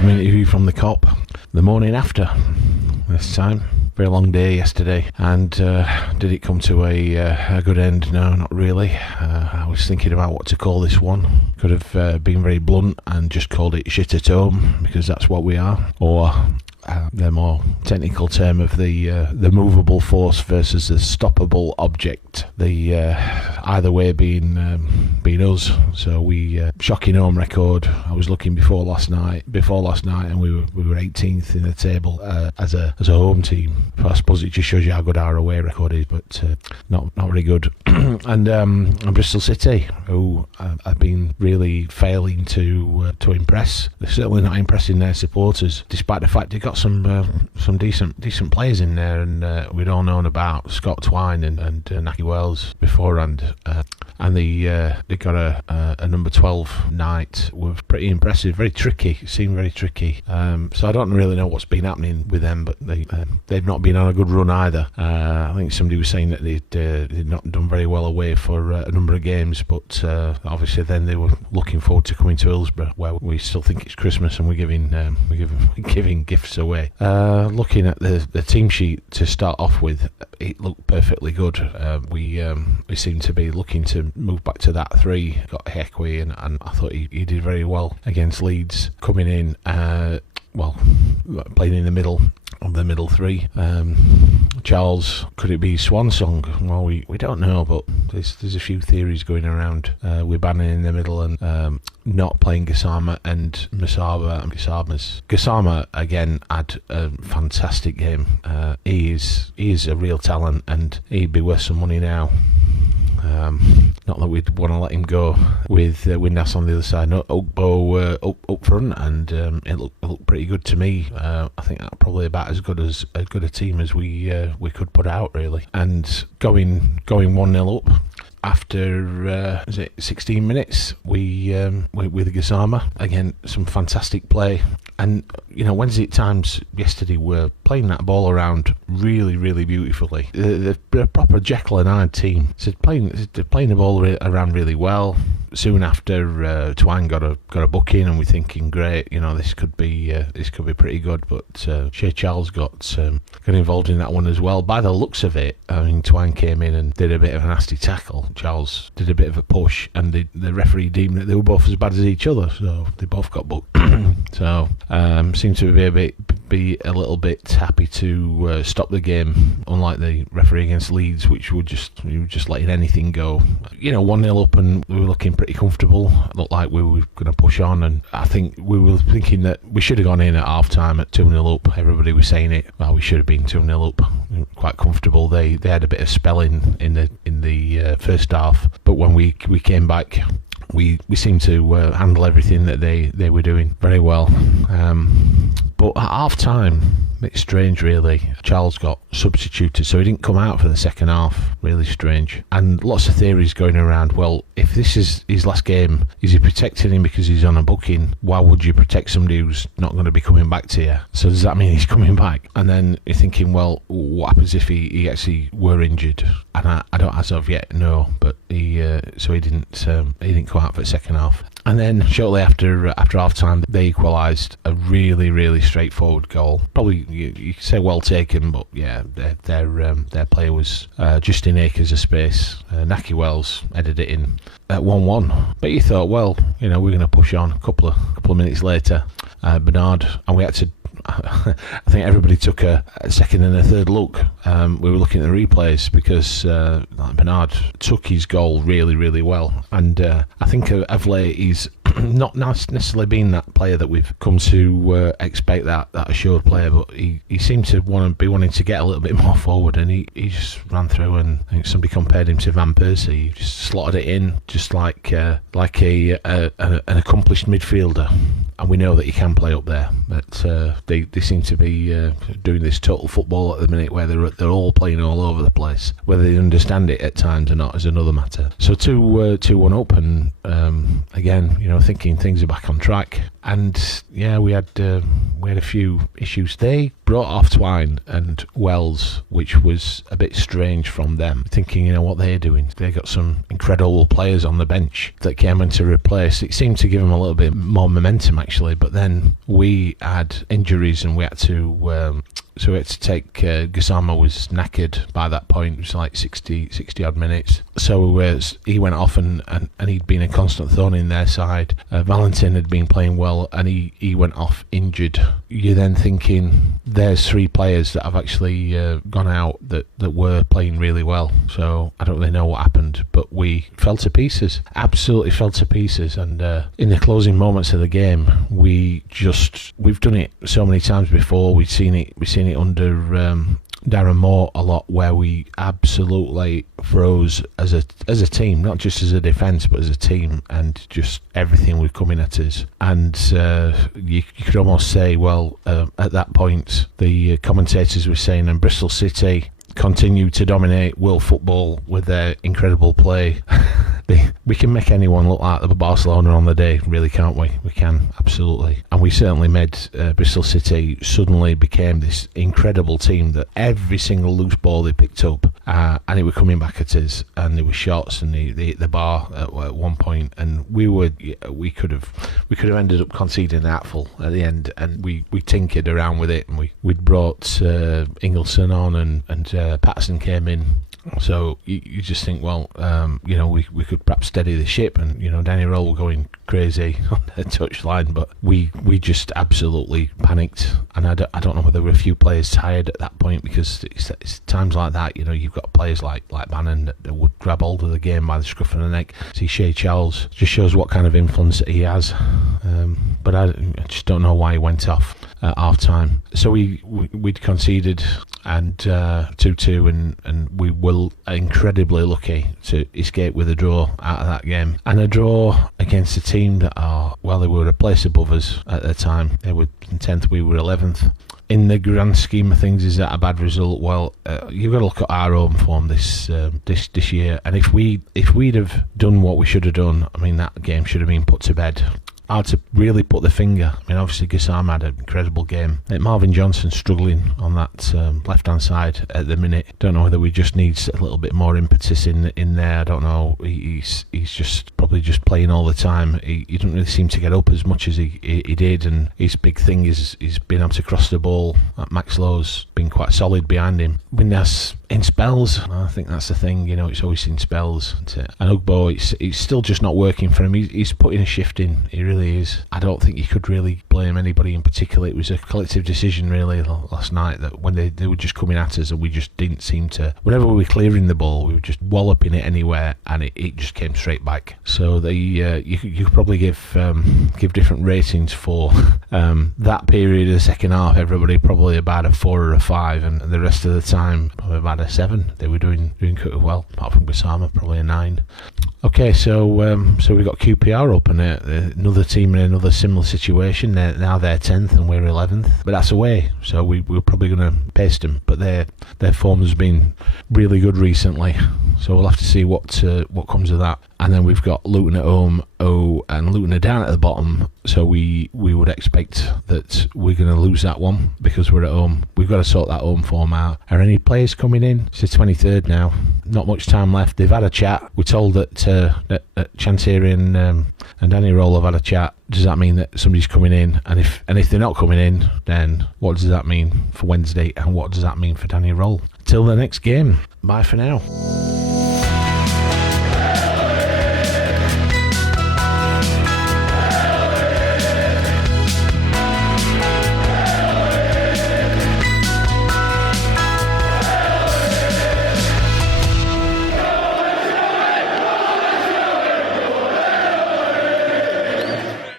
have an interview from the cop the morning after this time. Very long day yesterday, and did it come to a good end? No, not really. I was thinking about what to call this one. Could have been very blunt and just called it shit at home, because that's what we are, or the more technical term of the movable force versus the stoppable object. The either way being us. So we shocking home record. I was looking before last night, and we were 18th in the table as a home team. I suppose it just shows you how good our away record is, but not very good. And Bristol City, who have been really failing to impress. They're certainly not impressing their supporters, despite the fact they got some decent players in there, and we'd all known about Scott Twine and Naki Wells beforehand, and they got a number 12 Knight. Were pretty impressive, very tricky, seemed very tricky. So I don't really know what's been happening with them, but they've not been on a good run either. I think somebody was saying that they'd not done very well away for a number of games, but obviously then they were looking forward to coming to Hillsborough, where we still think it's Christmas and we're giving gifts away. Looking at the team sheet to start off with, it looked perfectly good. We seem to be looking to move back to that 3. Got Hekwe, and I thought he did very well against Leeds, coming in playing in the middle of the middle 3. Charles, could it be swan song? Well, we don't know, but there's a few theories going around. We're banning in the middle and not playing Gassama and Masaba and Gassama again had a fantastic game. He is a real talent, and he'd be worth some money now. Not that we'd want to let him go with Windass on the other side. No, Oakbow up front, and it looked pretty good to me. I think that's probably about as good a team as we could put out, really. And going 1-0 up after 16 minutes, we with Gassama again, some fantastic play. And Wednesday at times yesterday were playing that ball around really, really beautifully. The proper Jekyll and Hyde team. So they're playing the ball around really well. Soon after, Twine got a booking, and we're thinking, great, this could be pretty good. But Shea Charles got involved in that one as well. By the looks of it, I mean, Twine came in and did a bit of a nasty tackle. Charles did a bit of a push, and the referee deemed that they were both as bad as each other, so they both got booked. So seemed to be a little bit happy to stop the game, unlike the referee against Leeds, which were just letting anything go. 1-0 up, and we were looking pretty comfortable. It looked like we were going to push on, and I think we were thinking that we should have gone in at half time at 2-0 up. Everybody was saying it. Well, we should have been 2-0 up, quite comfortable. They had a bit of spelling in the first half, but when we came back, we seemed to handle everything that they were doing very well. But at half time, a bit strange really. Charles got substituted, so he didn't come out for the second half. Really strange. And lots of theories going around. Well, if this is his last game, is he protecting him because he's on a booking? Why would you protect somebody who's not going to be coming back to you? So does that mean he's coming back? And then you're thinking, well, what happens if he actually were injured? And I don't as of yet know, but he didn't come out for the second half. And then shortly after half time, they equalised. A really, really straightforward goal. Probably you could say well taken, but yeah, their player was just in acres of space. Naki Wells headed it in at 1-1. But you thought, well, we're going to push on. A couple of minutes later, Bernard, and we had to. I think everybody took a second and a third look. We were looking at the replays because Bernard took his goal really, really well. And I think of late he's not necessarily been that player that we've come to expect, that assured player, but he seemed to wanting to get a little bit more forward, and he just ran through, and I think somebody compared him to Van Persie. He just slotted it in just like an accomplished midfielder. And we know that he can play up there, but they seem to be doing this total football at the minute, where they're all playing all over the place. Whether they understand it at times or not is another matter. So 2-1 up, and again, thinking things are back on track. And yeah, we had a few issues. They brought off Twine and Wells, which was a bit strange from them, thinking, you know, what they're doing. They got some incredible players on the bench that came in to replace. It seemed to give them a little bit more momentum, actually, but then we had injuries and we had to take Gassama was knackered by that point. It was like 60 odd minutes. So he went off and he'd been a constant thorn in their side. Valentin had been playing well and he went off injured. You're then thinking there's 3 players that have actually gone out that were playing really well. So I don't really know what happened, but we fell to pieces. Absolutely fell to pieces. And in the closing moments of the game, we've done it so many times before. We've seen it under Darren Moore a lot, where we absolutely froze as a team, not just as a defence but as a team, and just everything was coming at us. And you could almost say, well, at that point the commentators were saying, and Bristol City continue to dominate world football with their incredible play. We can make anyone look like the Barcelona on the day, really, can't we? We can, absolutely. And we certainly made Bristol City suddenly became this incredible team that every single loose ball they picked up, and it was coming back at us, and there were shots, and they hit the bar at one point, and we could have ended up conceding that full at the end, and we tinkered around with it, and we'd brought Ingelsson on, and Patterson came in. So you just think, well, we could perhaps steady the ship, and Danny Roll going crazy on the touchline, but we just absolutely panicked, and I don't know whether there were a few players tired at that point, because it's times like that, you've got players like Bannon that would grab hold of the game by the scruff of the neck. See, Shea Charles just shows what kind of influence he has, but I just don't know why he went off at half time. So we'd conceded and 2-2, and we were incredibly lucky to escape with a draw out of that game, and a draw against a team that they were a place above us at the time. They were 10th, we were 11th. In the grand scheme of things, is that a bad result? Well, you've got to look at our own form this year, and if we'd have done what we should have done, I mean, that game should have been put to bed. Hard to really put the finger. I mean, obviously Gassam had an incredible game. Marvin Johnson struggling on that left-hand side at the minute. Don't know whether we just need a little bit more impetus in there. I don't know. He's just probably just playing all the time. He doesn't really seem to get up as much as he did, and his big thing is he's been able to cross the ball. Max Lowe's been quite solid behind him. Windass in spells, I think that's the thing. It's always in spells. And Ugbo, it's still just not working for him. He's putting a shift in. He really is. I don't think you could really blame anybody in particular. It was a collective decision really last night, that when they were just coming at us, and we just didn't seem to, whenever we were clearing the ball, we were just walloping it anywhere, and it just came straight back. So you could probably give different ratings for that period of the second half. Everybody probably about a 4 or a 5, and the rest of the time probably about a 7. They were doing quite well, apart from Gassama, probably a 9. Okay, so we got QPR up, and another team in another similar situation. They're 10th and we're 11th, but that's away, so we're probably going to paste them. But their form has been really good recently, so we'll have to see what comes of that. And then we've got Luton at home, and Luton are down at the bottom, so we would expect that we're going to lose that one because we're at home. We've got to sort that home form out. Are any players coming in? It's the 23rd now. Not much time left. They've had a chat. We're told that Chantieri and Danny Roll have had a chat. Does that mean that somebody's coming in? And if they're not coming in, then what does that mean for Wednesday? And what does that mean for Danny Roll? Till the next game. Bye for now.